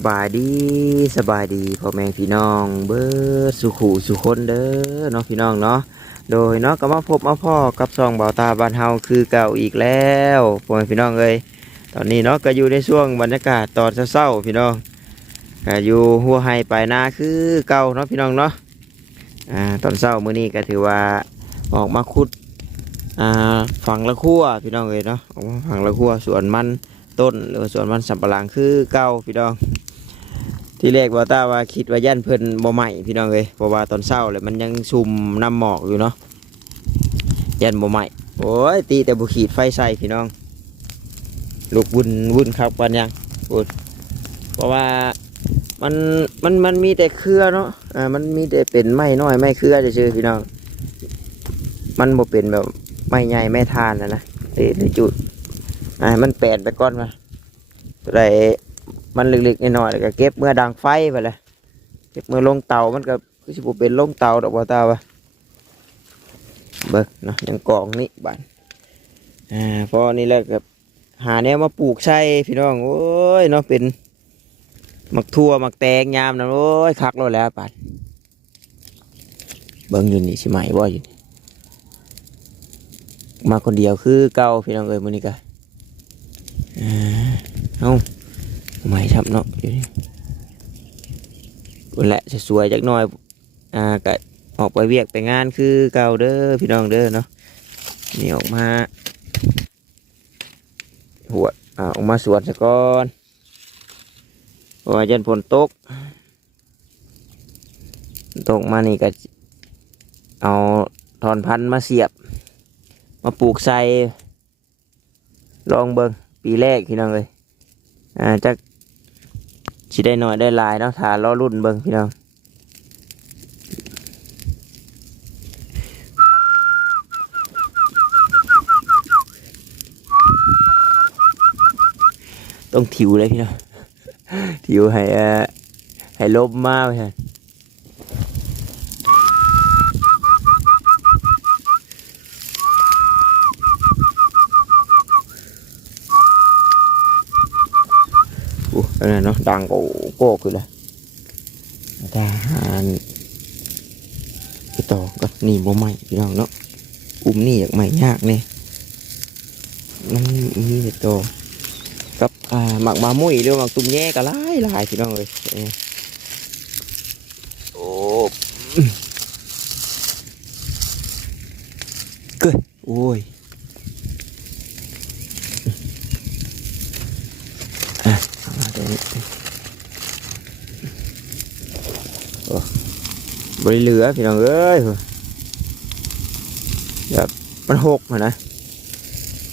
สบายดีสบายดีพ่อแม่พี่น้อง เบิดสุขุสุคนเด้อเนาะพี่น้องเนาะโดยเนาะก็มาพบมาพ่อกับซองเบาตาบ้านเฮาคือเก่าอีกแล้วพ่อแม่พี่น้องเอ้ยตอนนี้เนาะก็อยู่ในช่วงบรรยากาศตอนเช้าๆพี่น้องก็อยู่หัวไฮไปลายนาคือเก่าเนาะพี่น้องเนาะอ่าตอนเช้ามื้อนี้ก็ถือว่าออกมาขุดอ่าฝั่งละคั่วพี่น้องเอ้ยเนาะออกมาฝั่งละคั่วสวนมันต้นหรือสวนมันสำปะหลังคือเก่าพี่น้อง ที่แรกว่าตาว่าคิดว่าย่านเพิ่นบ่ใหม่พี่น้องเลยเพราะว่าตอนเช้าเลยมันยังซุ่มน้ำหมอกอยู่เนาะย่านบ่ใหม่โอ้ยตีแต่บุขีดไฟใส่พี่น้อง ลูกวุ่นวุ่นครับวันยังวุ่นเพราะว่ามันมันมันมีแต่เครือเนาะอ่ามันมีแต่เป็นไม้น้อยไม้เครือจะเฉยๆพี่น้อง มันบ่เป็นแบบไม้ใหญ่ไม้ทานนะนะเอ้จุดอ่ามันแปลนไปก่อนมาตัวใด มันเล็กๆน้อยๆแล้วก็เก็บเมื่อดังไฟไปเลยเก็บเมื่อลงเตามันก็คือสิบเป็นลงเตาดอกบัวตาวะเบิกเนาะยังกองนี่บานอ่าพอนี่แล้วก็หาแนวมาปลูกใช่พี่น้องโอ้ยเนาะเป็นหมักทั่วหมักแตงยามนะโอ้ยคักแล้วแล้วบานเบิ่งอยู่นี่สิไหมบ่อยู่มาคนเดียวคือเก่าพี่น้องเอ้ยมื้อนี้ก็อ่าเอา ไม่ชับเนาะอยู่นี่คนแหละจะสวยจักหน่อย อ่าก็ออกไปเวียกไปงานคือเก่าเด้อพี่น้องเด้อเนาะนี่ออกมาหัวอ่าออกมาสวนซะก่อนว่ายันฝนตกตกมานี่ก็เอาทอนพันธุ์มาเสียบ มาปลูกใส่ลองเบิงปีแรกพี่น้องเลยอ่าจะ สิได้หน่อยได้ลายเนาะถ้ารอรุ่นเบิ่งพี่น้องต้องถิวเลยพี่น้องถิวให้ให้ลบมากเลย ทหารไปต่อก็หนีบ่ใหม่พี่น้องเนาะอุ้มนี่อยากใหม่ยากเนี่ยมันมีแต่ตัว กับอ่าหมักมามุ้ยหรือหมักตุ้มแย่ก็หลายหลายพี่น้องเลยเอ้ยโอ้อืมเกิดโอ้ยอะเอามาเดี๋ยวนี้โอ้ บริเหลือพี่น้องเอ้ยแบบมันหกเหรอนะ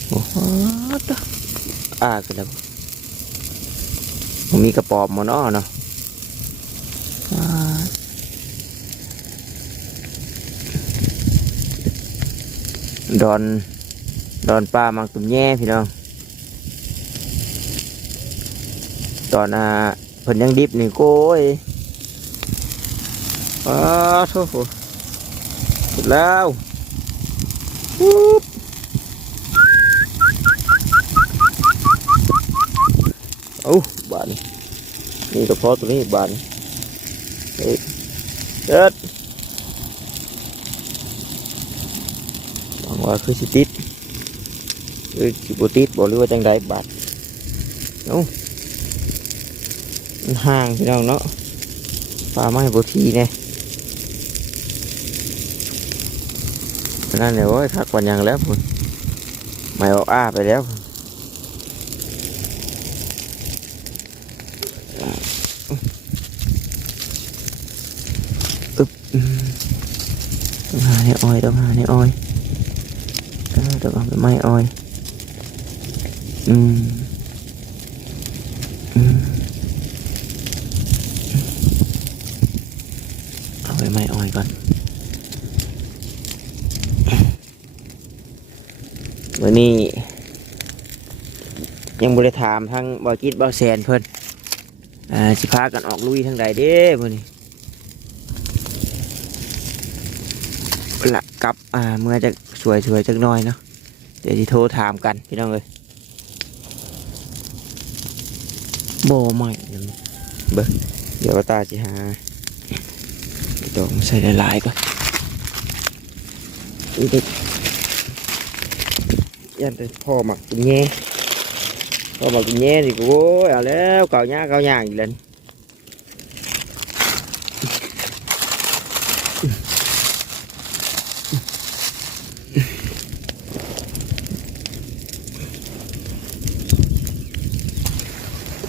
โอ้โหอ่ากันแล้วมันมีกระปอบหมดเนาะเนาะดอน ดอนปลามักตุ่มแย่พี่น้อง ตอนอ่าเพิ่นยังดิบนี่โก้ยอ้าโถ่สุดแล้วปุ๊บเอ้บานนี่ก็พอตัวนี้บานเฮ้ยเด็ดหวังว่าคือสิติดคือสิบติดบอกหรือว่าจังไดบาดเอ้ ห่างพี่น้องเนาะปลาไม้บทีเนี่ยนั่นเดี๋ยโอ้ยคักวันยังแล้วพุ่นไม่ออกอ้าไปแล้วงหาเนี่ยอ้อยต้องหาเนี่ยอ้อยเออต้องเอาไปไม้อ้อย อืม อืม เอาไปไม้อ้อยก่อน วันนี้ ยังบริถามทั้งบอยกิดบอแซนเพิ่นอ่าสิพากันออกลุยทางใดเด้วันนี้ละกลับอ่าเมื่อจะสวยสวยๆจักน้อยเนาะเดี๋ยวที่โทรถามกันพี่น้องเลยโบใหม่เบิเดี๋ยวตาสิหาดอกใส่หลายๆก่อนนี่เด็ก ยันแต่พ่อหมักกินแง่พ่อหมักกินแง่สิโอ้ยเอาแล้วเก่าหญ้าเก่าหญ้าอีกแล้วนี่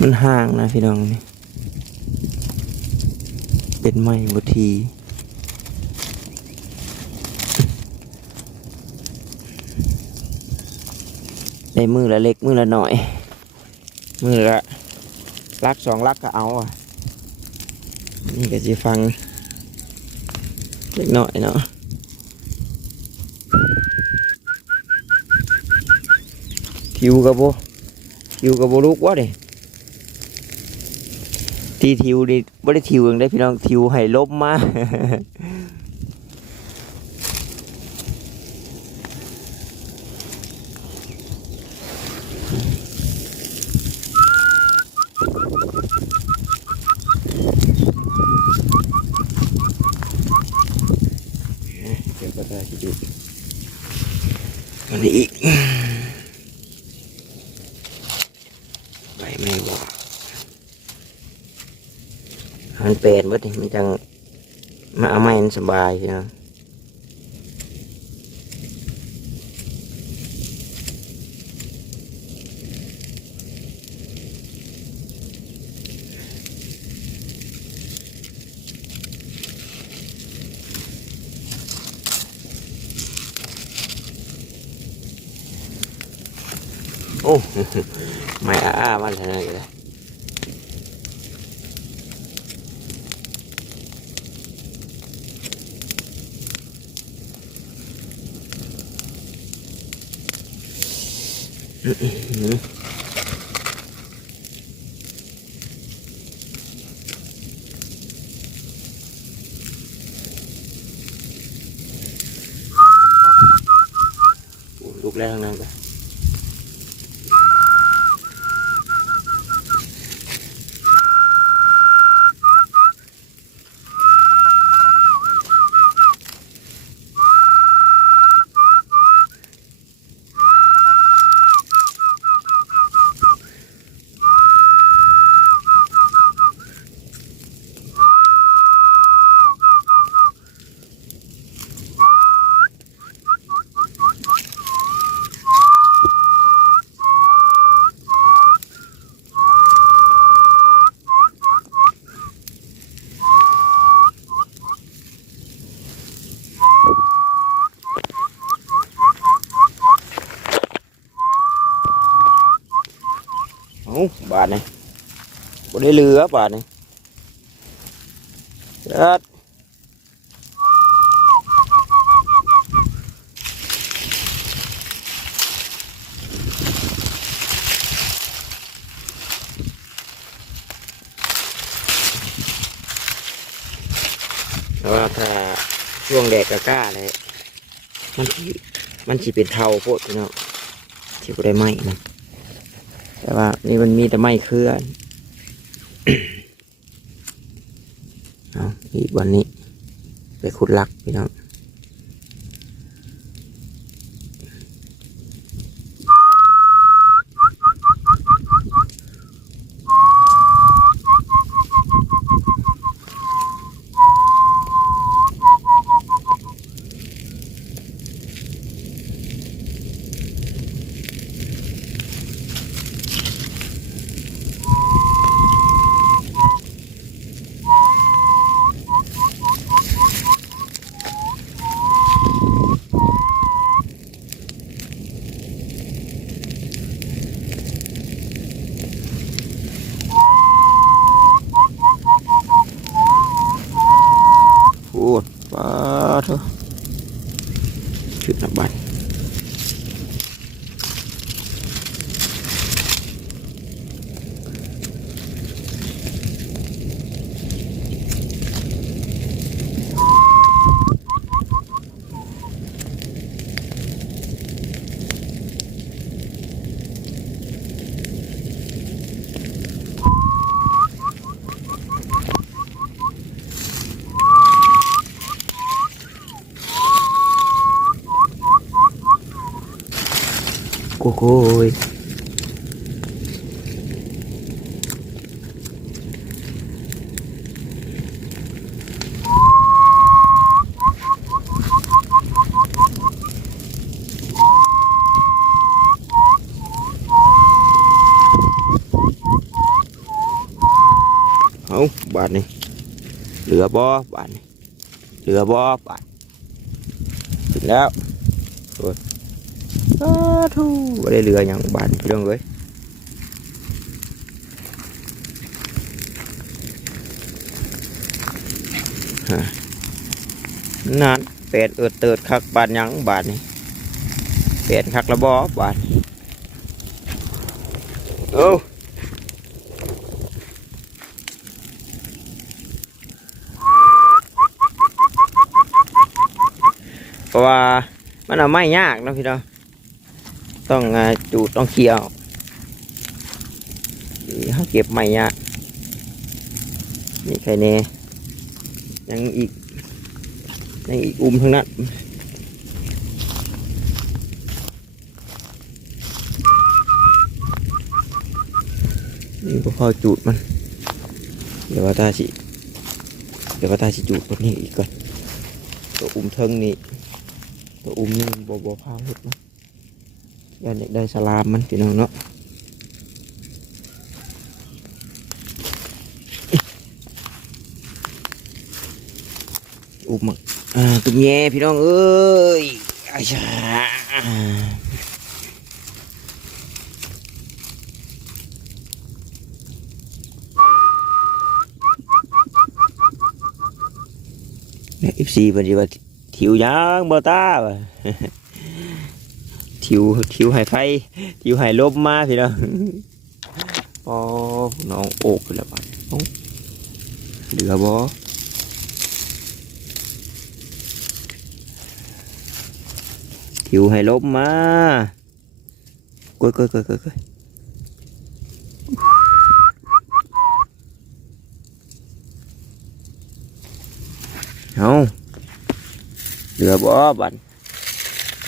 มันห่างนะพี่น้องนี่เป็นไม้บที ได้มือละเล็กมือละหน่อย มือละลักสองลักก็เอาอะนี่ก็จะฟังเล็กหน่อยเนาะทิวกับโบทิวกับโบลูกวะเด้ทีทิวดิบ่ได้ทิวเองได้พี่น้องทิวให้ลบมา เดี๋ยวก็ได้ที่ดูอันนี้อีกใบไม่บอก ป็นวัดนี่มันจังมาเอาไม้สบายพี่น้องโอ้ ไม่อ้าๆมันเท่านั้นเลย ลูกแรกทั้งนั้นเล ได้เหลือบานี่เด็ดแต่ว่าถ้าช่วงแดดกล้าเลยมันมันสิเป็นเทาพดพี่น้องที่บ่ได้ไหมนะแต่ว่านี่มันมีแต่ไหมเคลื่อน เอาอีกวันนี้ ไปขุดลักพี่น้อง พูดป้าเถอะชุดนักบัต บาทนี่เหลือบ่บาทนี่เหลือบ่บาทถึงแล้วโอ้ยสาธุบ่ได้เหลืออย่างบาทนี่พี่น้องเอ้ยนั่นเป็ดเอิดเติดคักบาทยังบาทนี่เป็ดคักละบ่บาทโอ้ ราะว่ามันเอาไม่ยากนะพี่น้องต้องจูดต้องเคี่ยวเขาเก็บไม่ยากนี่ใครเนยังอีกยังอีกอุ้มทั้งนั้นนี่ก็พอจูดมัน เดี๋ยวว่าตาสิเดี๋ยวว่าตาสิจูดตัวนี้อีกก่อนตัวอุ้มเทิงนี่ ตัวอุ้มนี่บอบพาเห็ดนะยันอยากได้สลามมันพี่น้องเนาะอุ้มอ่าตุ้มแย่พี่น้องเอ้ยอาชาเนี่ยอีซีปฏิบัติ thiu nhá bơ ta mà thiu thiu hai phay thiu hai lốp ma thì đâu bó nó ột là bạn không lửa bó thiu hai lốp ma coi coi coi coi coi không เหลือบ่ บัน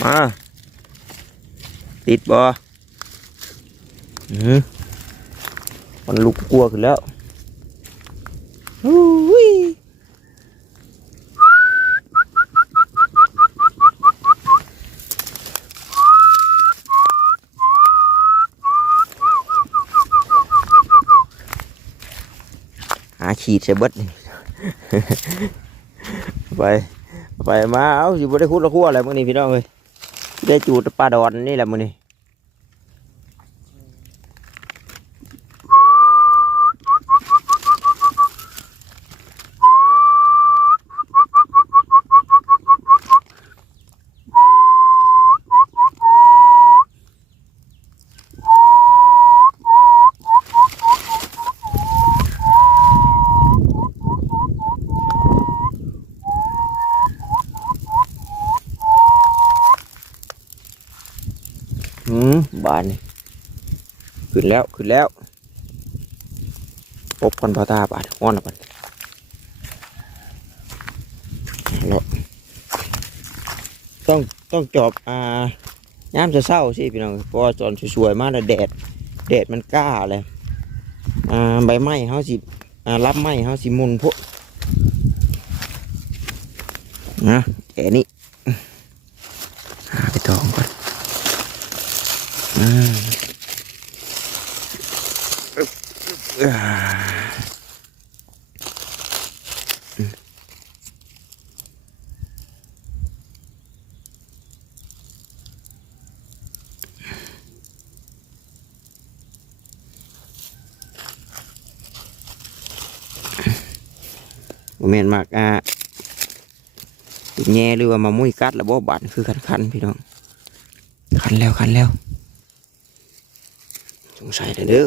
มาติดบ่อืมมันลุกกลัวขึ้นแล้วอุ้ยหาขีดใส่เบิดนี่ ไป ไปมาเอาอยู่บได้คุดละคั่วอะไรมื่อนี้พี่น้องเลยได้จูดปลาดอนนี่แหละมื่อนี้อืม บานนี่ขึ้นแล้วขึ้นแล้วปบกันพอตาบาดอ้อนละบัดแล้วต้องต้องจอบอ่าย้ำจะเศร้าสิพี่น้องเพราะว่าตอนสวยๆมากเลยแดดแดดมันกล้าเลยอ่าใบไม้เขาสิอ่ารับไม้เขาสิมุนพวกนะแกนี่หาไปตองก่อน อืมอึ๊บอึ๊บอ่าอืม บ่แม่นมากอะตุ่มแง่หรือว่ามามุ้ยกัดแล้วบ่บาดคือคันคันๆพี่น้อง คันแล้วคันแล้ว สงสัยแต่เด้อ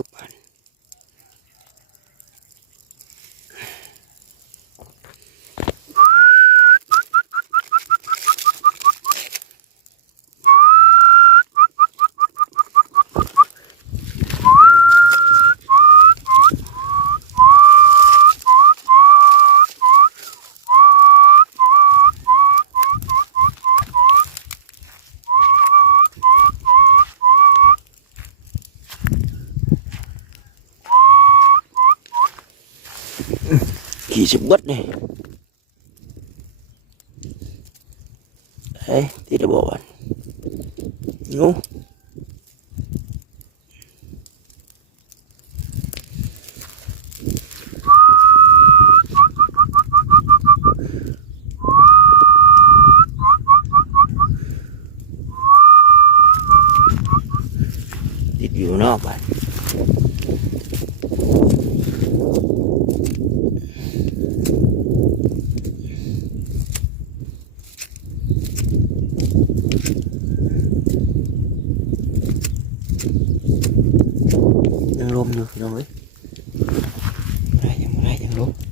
thì sẽ bớt này đấy tidak bawaan no Did you know about loh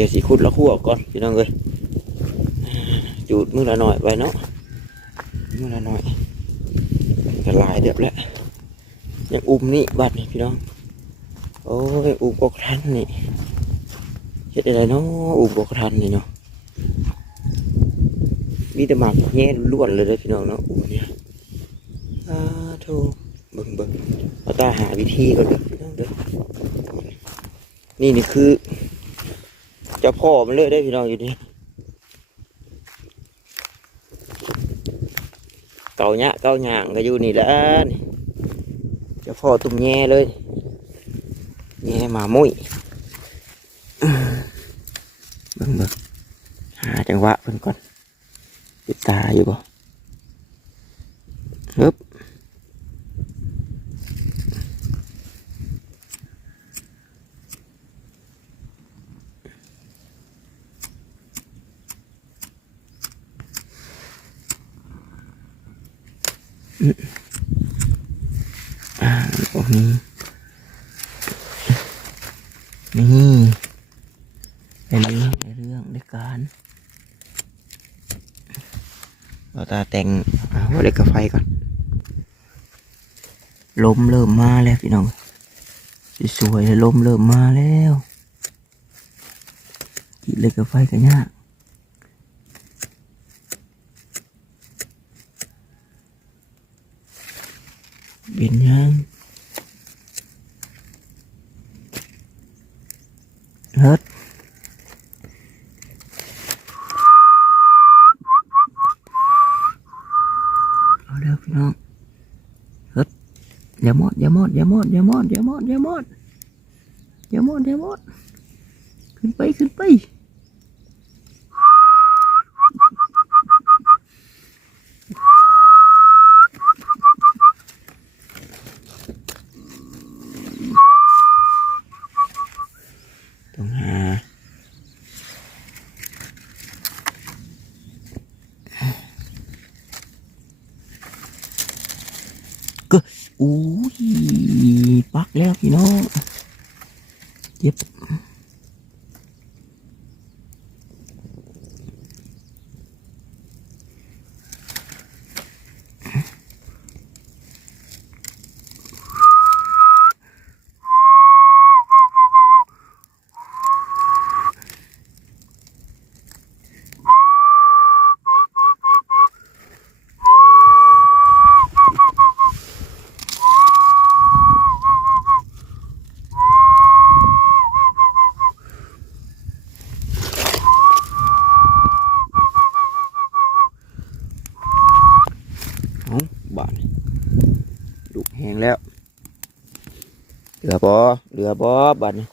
ดี๋ยวสิขุดละคั่วก่อนพี่น้องเอ้ยจูดมือละหน่อยไว้เนาะมือละหน่อยจะลายเดือบแล้วยังอุ้มนี่บัดนี่พี่น้องโอ้ยอุ้มกกทันนี่เฮ็ดอะไรเนาะอุ้มกกทันนี่เนาะมีแต่หมากแง่ล้วนเลยเด้อพี่น้องเนาะอุ้มเนี่ยอาโธเบิ่งเบิ่งเราตาหาวิธีก่อนเด้อพี่น้องเด้อนี่นี่คือ จะพ่อมันเลยได้พี่น้องอยู่นี่เก่าเนี้ยเก่าหยางก็อยู่นี่แหล้วนี่จะพ่อตุ่มแง่เลยแง่หมามุ้ยเบิ่งเบิ่งหาจังหวะเพิ่นก่อนปิดตาอยู่บ่ฮึบ อ่าตรงนี้ นี่ในเรื่องในเรื่องในการเราตาแต่งอ่าว่าเล็กกับไฟก่อนลมเริ่มมาแล้วพี่น้องสวยๆเลยลมเริ่มมาแล้วกินเล็กกับไฟกันยากเป็นยังเฮ็ดเอาเร็วพี่น้องเฮ็ด อย่ามอดอย่ามอดอย่ามอดอย่ามอดอย่ามอดอย่ามอดอย่าหมดอย่าหมดขึ้นไปขึ้นไปต้องหาก็อู้ยปัก แล้วพี่น้อง เจ็บ เอาบาดดุแห้งแล้วเหลือ บอเหลือบอบาดนี้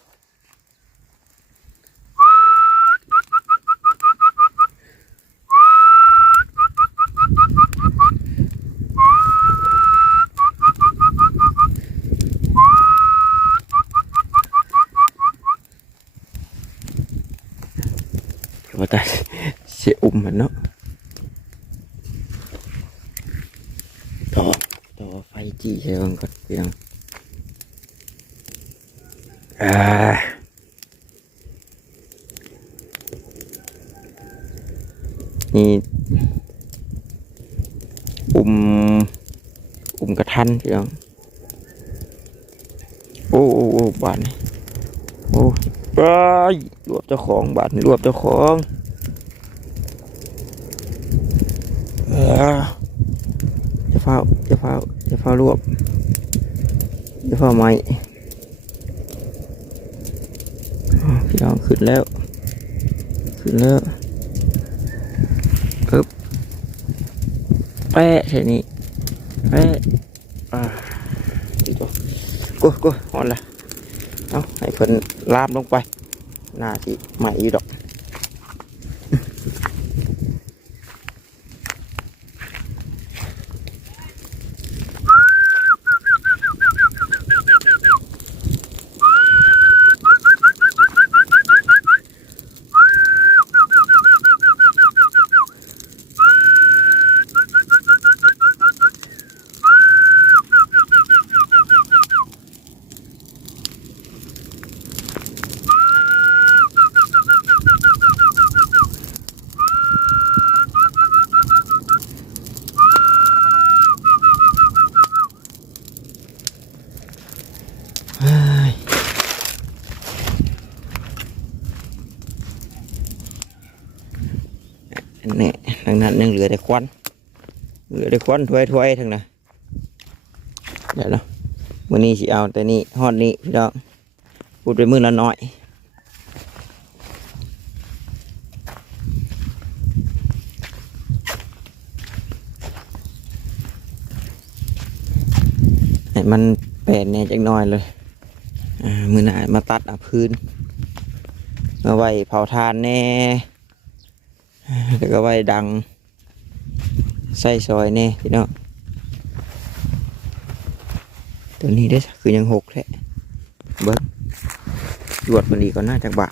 เนาะต่อต่อไฟจี้ใช่บ้างก่อนเพียงอ่านี่ อุ่มอุ่มกระทันเพียงโอ้โอ้โอ้บานนี่โอ้ไปรวบเจ้าของบาทนี่รวบเจ้าของเออจะเฝ้าจะเฝ้าจะเฝ้ารวบจะเฝ้าไม้พี่น้องขึ้นแล้วขึ้นแล้วปึ๊บ แปะใช่นี่แปะอ่าดีกว่ากูกูหอนละเอาให้เพิ่นลามลงไปหน้าที่ใหม่อยู่ดอก ยังเหลือแต่ควันเหลือแต่ควันถ้วยถ้วยทั้งนั้นเดี๋ยวเนาะมื้อนี้สิเอาแต่นี่ฮอดนี้พี่น้องพูดไปมื้อละน้อยให้มันแปลนแน่จักน่อยเลยมือหนามาตัดอะพื้น มาไว้เผาทานแน่แล้วก็ไว้ดัง ใส่ซอยแน่พี่น้องตัวนี้ได้คือยังหกแท้เบิดหยวดมันดีก่อนหน้าจากบะ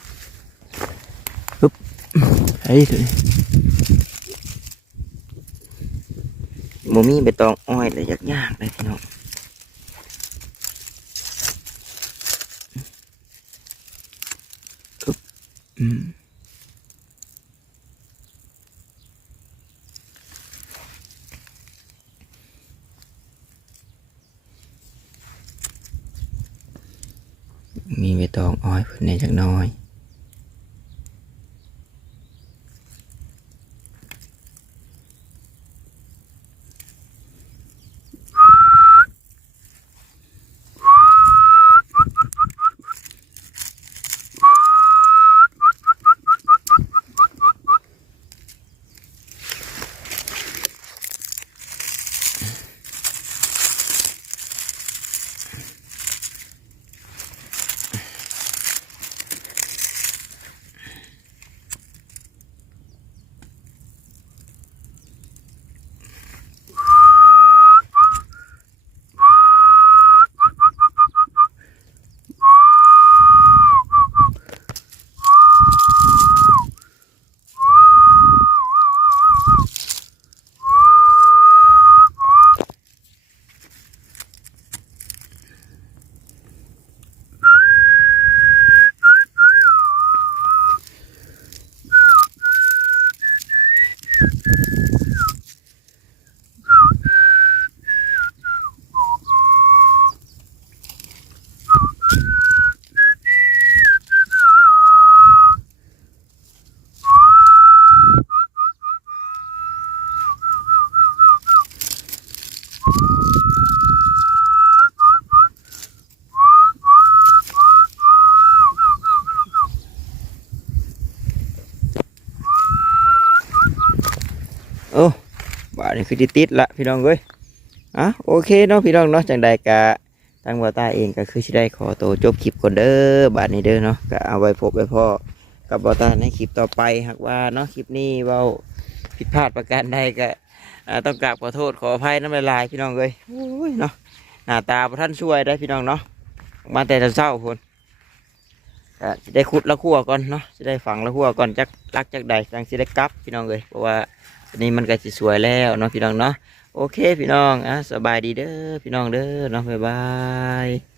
ปึ๊บไอ้ยตัวนี้โมมี่ไปตองอ้อยเลยยากๆเลยพี่น้องอืมมีใบ ตองอ้อยเพิ่นในจักหน้อย โอ้บาดนี้ คือติดละพี่น้องเอ้ยอะโอเคเนาะพี่น้องเนาะจังใดกะทางบัวตาเองก็คือสิได้ขอตัวจบคลิปก่อนเด้อบาดนี้เด้อเนาะก็เอาไว้พบไว้พ่อกับบัวตาในคลิปต่อไปหากว่าเนาะคลิปนี้เว้าผิดพลาดประการใดก็ต้องกราบขอโทษขออภัยน้ำลายพี่น้องเอ้ยโอ้ยเนาะหน้าตาพระท่านช่วยได้พี่น้องเนาะมาแต่เช้าคนก็สิได้ขุดละขั้วก่อนเนาะสิได้ฝังละขั้วก่อนจักลักจักใดจังสิได้กลับพี่น้องเลยเพราะว่า อันนี้มันก็จะสวยแล้วเนาะพี่น้องเนาะโอเคพี่น้องอะสบายดีเด้อพี่น้องเด้อเนาะบ๊ายบาย